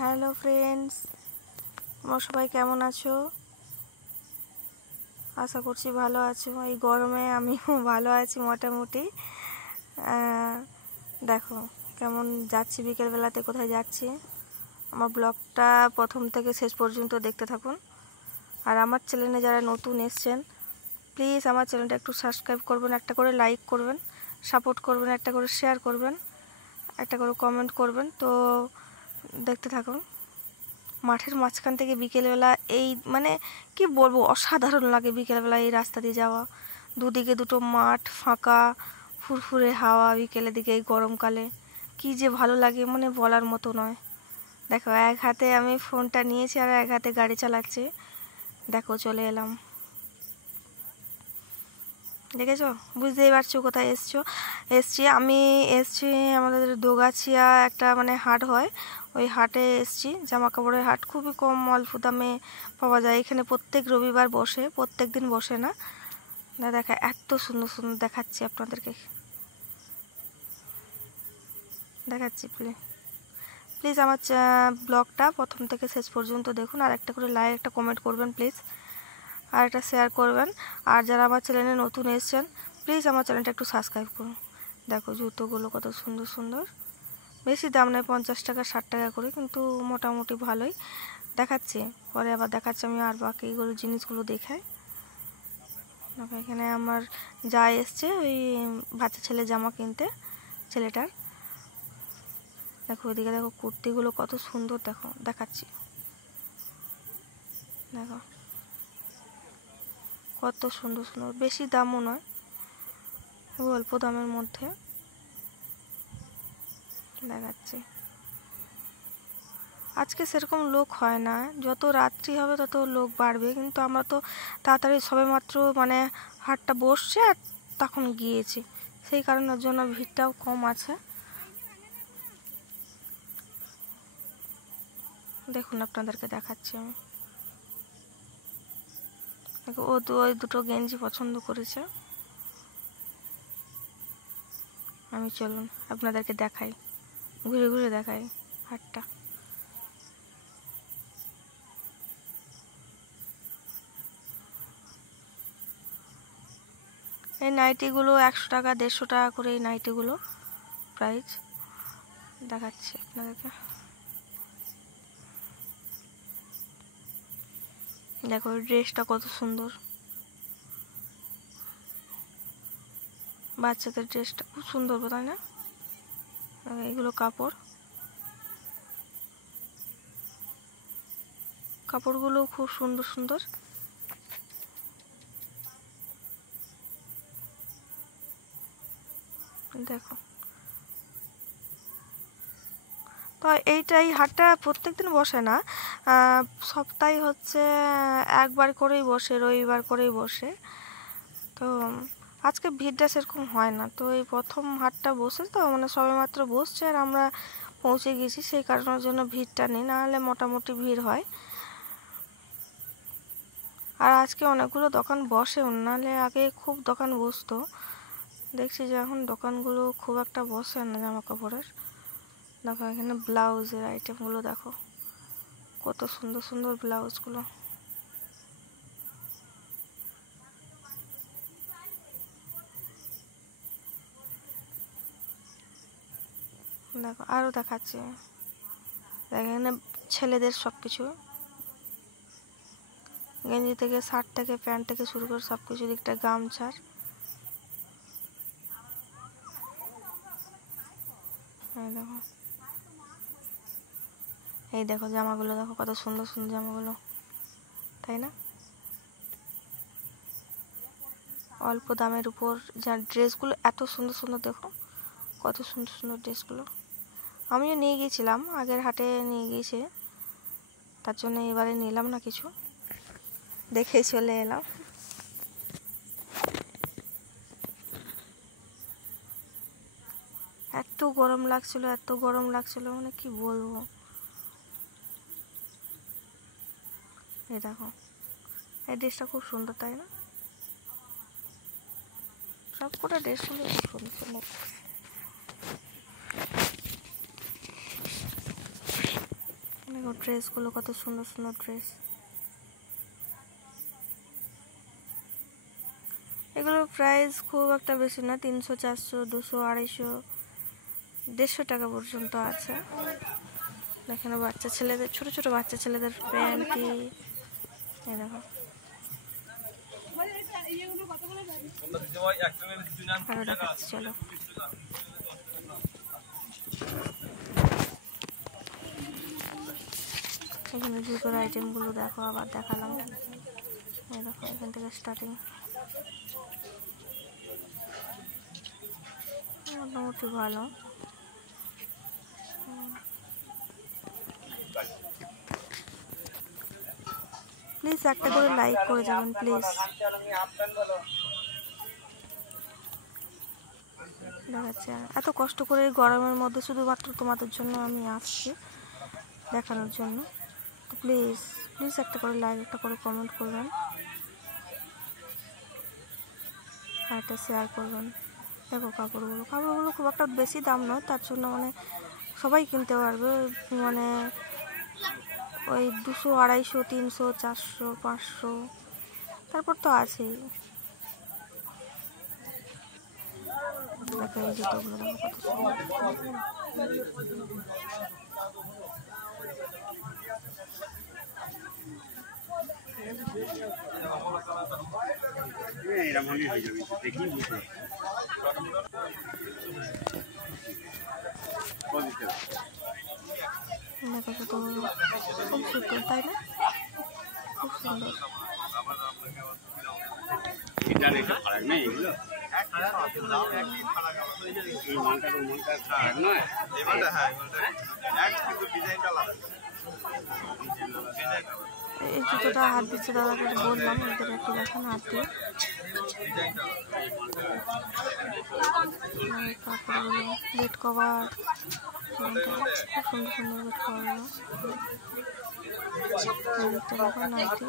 Hello friends, তোমরা সবাই কেমন আছো? আশা করছি ভালো আছো। এই গরমে আমিও ভালো আছি মোটামুটি। দেখো কেমন যাচ্ছি, বিকেলবেলাতে কোথায় যাচ্ছি। আমার ব্লগটা প্রথম থেকে শেষ পর্যন্ত দেখতে থাকুন। আর আমার চ্যানেলে যারা নতুন এসছেন, প্লিজ আমার চ্যানেলটা একটু সাবস্ক্রাইব করবেন, একটা করে লাইক করবেন, সাপোর্ট করবেন, একটা করে শেয়ার করবেন, একটা করে কমেন্ট করবেন। তো দেখতে থাকুন। মাঠের মাঝখান থেকে বিকেলবেলা এই কি বলবো, অসাধারণ লাগে বিকেলবেলা এই রাস্তা দিয়ে যাওয়া। দুদিকে দুটো মাঠ ফাঁকা, ফুরফুরে হাওয়া বিকেলের দিকে এই গরমকালে কি যে ভালো লাগে, বলার মতো নয়। দেখো এক হাতে আমি ফোনটা নিয়েছি আর এক হাতে গাড়ি চালাচ্ছি। দেখো চলে এলাম, দেখেছো? বুঝতেই পারছো কোথায় এসছি আমি। আমাদের দোগাছিয়া একটা হাট হয়, ওই হাটে এসছি। জামা কাপড়ের হাট, খুবই কম অল্প দামে পাওয়া যায় এখানে। প্রত্যেক রবিবার বসে, প্রত্যেক দিন বসে না। দেখা এত সুন্দর সুন্দর দেখাচ্ছি আপনাদেরকে, দেখাচ্ছি। প্লিজ আমার ব্লগটা প্রথম থেকে শেষ পর্যন্ত দেখুন। আর একটা করে লাইক, একটা কমেন্ট করবেন প্লিজ, আর একটা শেয়ার করবেন। আর যারা আমার চ্যানেলে নতুন এসছেন, প্লিজ আমার চ্যানেলটা একটু সাবস্ক্রাইব করুন। দেখো জুতোগুলো কত সুন্দর সুন্দর, বেশি দাম নেই, 50 টাকা 60 টাকা করে, কিন্তু মোটামুটি ভালোই দেখাচ্ছে। পরে আবার দেখাচ্ছে আমি আর বাকিগুলো জিনিসগুলো দেখাই। এখানে আমার যা এসছে ওই বাচ্চা ছেলে জামা কিনতে, ছেলেটার। দেখো ওইদিকে দেখো কুর্তিগুলো কত সুন্দর, দেখো দেখাচ্ছি। দেখো কত সুন্দর সুন্দর, বেশি দামও নয়, অল্প দামের মধ্যে দেখাচ্ছি। আজকে সেরকম লোক হয় না, যত রাত্রি হবে তত লোক বাড়বে, কিন্তু আমরা তো তাড়াতাড়ি সবেমাত্র হাটটা বসছে আর তখন গিয়েছি, সেই কারণের জন্য ভিড়টাও কম আছে। দেখুন আপনাদেরকে দেখাচ্ছি আমি। দেখো ওই দুটো গেঞ্জি পছন্দ করেছে। আমি চলুন আপনাদেরকে দেখাই, ঘুরে ঘুরে দেখাই হাটটা। এই নাইটিগুলো 100 টাকা 150 টাকা করে, এই নাইটিগুলো প্রাইস দেখাচ্ছি আপনাদেরকে। দেখো ড্রেসটা কত সুন্দর, বাচ্চাদের ড্রেসটা খুব সুন্দর, তাই না? এগুলো কাপড়গুলো খুব সুন্দর সুন্দর। দেখো তো এই হাটটা প্রত্যেকদিন বসে না, সপ্তাহে হচ্ছে একবার করেই বসে, রবিবার করেই বসে। তো আজকে ভিড়টা সেরকম হয় না, তো এই প্রথম হাটটা বসে, তো সবেমাত্র বসছে আর আমরা পৌঁছে গেছি, সেই কারণের জন্য ভিড়টা নেই, নাহলে মোটামুটি ভিড় হয়। আর আজকে অনেকগুলো দোকান বসেও, নাহলে আগে খুব দোকান বসতো। দেখছি যে এখন দোকানগুলো খুব একটা বসে না জামা কাপড়ের। দেখো এখানে ব্লাউজের আইটেমগুলো দেখো, কত সুন্দর সুন্দর ব্লাউজগুলো। দেখো আরও দেখাচ্ছি, এখানে ছেলেদের সব কিছু, গেঞ্জি থেকে শার্ট থেকে প্যান্ট থেকে শুরু করে সব কিছু, দিকটা গামছার। দেখো এই দেখো জামাগুলো, দেখো কত সুন্দর সুন্দর জামাগুলো, তাই না? অল্প দামের উপর যা ড্রেসগুলো এত সুন্দর সুন্দর, দেখো কত সুন্দর সুন্দর ড্রেসগুলো। আমিও নিয়ে গিয়েছিলাম, আগের হাটে নিয়ে গিয়েছে, তার জন্য এবারে নিলাম না কিছু, দেখে চলে এলাম। এত গরম লাগছিল, এত গরম লাগছিল, কি বলবো। এই দেখো এই ড্রেসটা খুব সুন্দর, তাই না? সব কটা ড্রেসগুলো খুব সুন্দর সুন্দর। দেখো ড্রেসগুলো কত সুন্দর সুন্দর ড্রেস। এগুলোর প্রাইস খুব একটা বেশি না, 300, 400, 200, 250, 150 টাকা পর্যন্ত আছে। এখানে বাচ্চা ছেলেদের, ছোট ছোট বাচ্চা ছেলেদের প্যান্টি, এই দেখো আরো দেখাচ্ছি, চলো। এখানে জুতোর আইটেমগুলো দেখো, আবার দেখালাম। এই দেখো এখান থেকে স্টার্টিং, মোটামুটি ভালো। প্লিজ একটা করে লাইক করে যাবেন প্লিজ। দেখাচ্ছে এত কষ্ট করে গরমের মধ্যে শুধুমাত্র তোমাদের জন্য আমি আসছি দেখানোর জন্য। তো প্লিজ প্লিজ একটা করে লাইক, একটা করে কমেন্ট করবেন, আর একটা শেয়ার করবেন। দেখো কাপড়গুলো খুব একটা বেশি দাম নয়, তার জন্য মানে সবাই কিনতে পারবে। মানে ওই 200, 250, 300, 400, 500, তারপর তো আছেই। দেখো এই জুতোগুলো দেখো কত দেখো জুতোগুলো খুব সুন্দর, তাই না? খুব সুন্দর। এই জুতোটা হাত দিচ্ছে দাদাকে বললাম, ওদের একটু দেখেন হাত দিয়ে। কাপড়গুলো, বেড কভার, খুব সুন্দর সুন্দর বেড কভারগুলো। দেখো নাইটি।